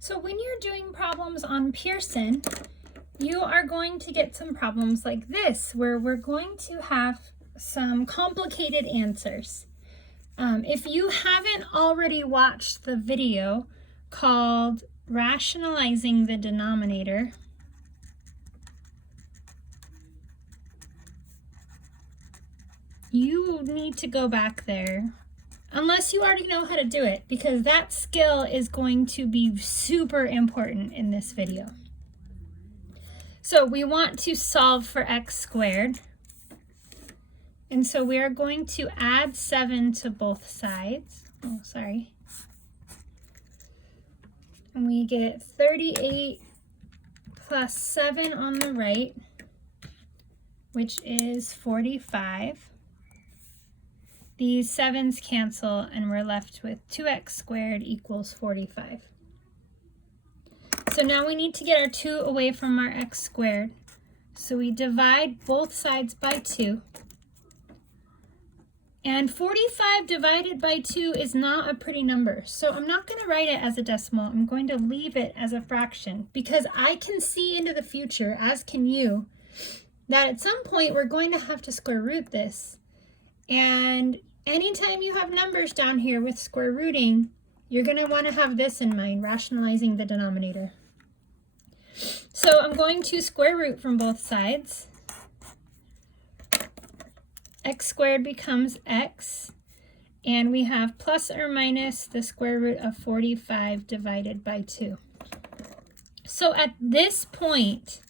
So when you're doing problems on Pearson, you are going to get some problems like this, where we're going to have some complicated answers. If you haven't already watched the video called Rationalizing the Denominator, you need to go back there, unless you already know how to do it, because that skill is going to be super important in this video. So we want to solve for x squared. And so we are going to add 7 to both sides. Oh, sorry. And we get 38 plus 7 on the right, which is 45. These 7's cancel, and we're left with 2x squared equals 45. So now we need to get our 2 away from our x squared. So we divide both sides by 2. And 45 divided by 2 is not a pretty number. So I'm not going to write it as a decimal. I'm going to leave it as a fraction, because I can see into the future, as can you, that at some point we're going to have to square root this. And anytime you have numbers down here with square rooting, you're going to want to have this in mind, rationalizing the denominator. So I'm going to square root from both sides. X squared becomes x, and we have plus or minus the square root of 45 divided by 2. So at this point,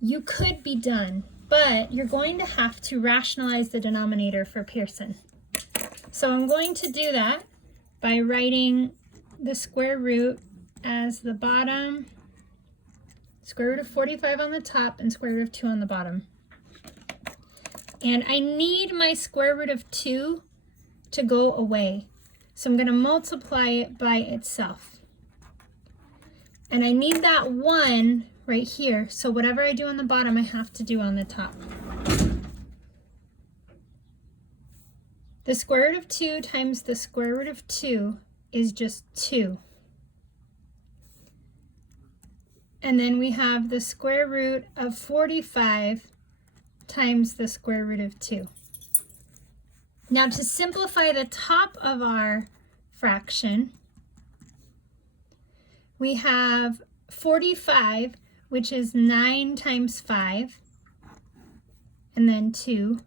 you could be done, but you're going to have to rationalize the denominator for Pearson. So I'm going to do that by writing the square root as the bottom, square root of 45 on the top, and square root of 2 on the bottom. And I need my square root of 2 to go away. So I'm going to multiply it by itself. And I need that 1 right here. So whatever I do on the bottom, I have to do on the top. The square root of 2 times the square root of 2 is just 2. And then we have the square root of 45 times the square root of 2. Now to simplify the top of our fraction, we have 45, which is 9 times 5, and then 2.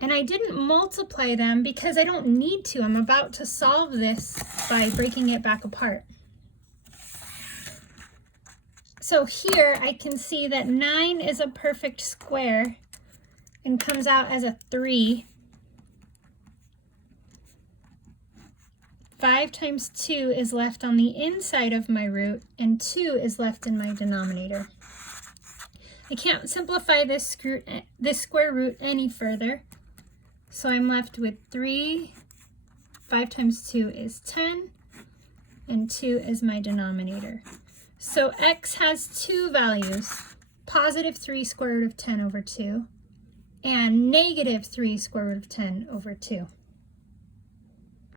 And I didn't multiply them because I don't need to. I'm about to solve this by breaking it back apart. So here I can see that 9 is a perfect square and comes out as a 3. 5 times 2 is left on the inside of my root, and 2 is left in my denominator. I can't simplify this square root any further, so I'm left with 3. 5 times 2 is 10, and 2 is my denominator. So x has two values, positive 3 square root of 10 over 2, and negative 3 square root of 10 over 2.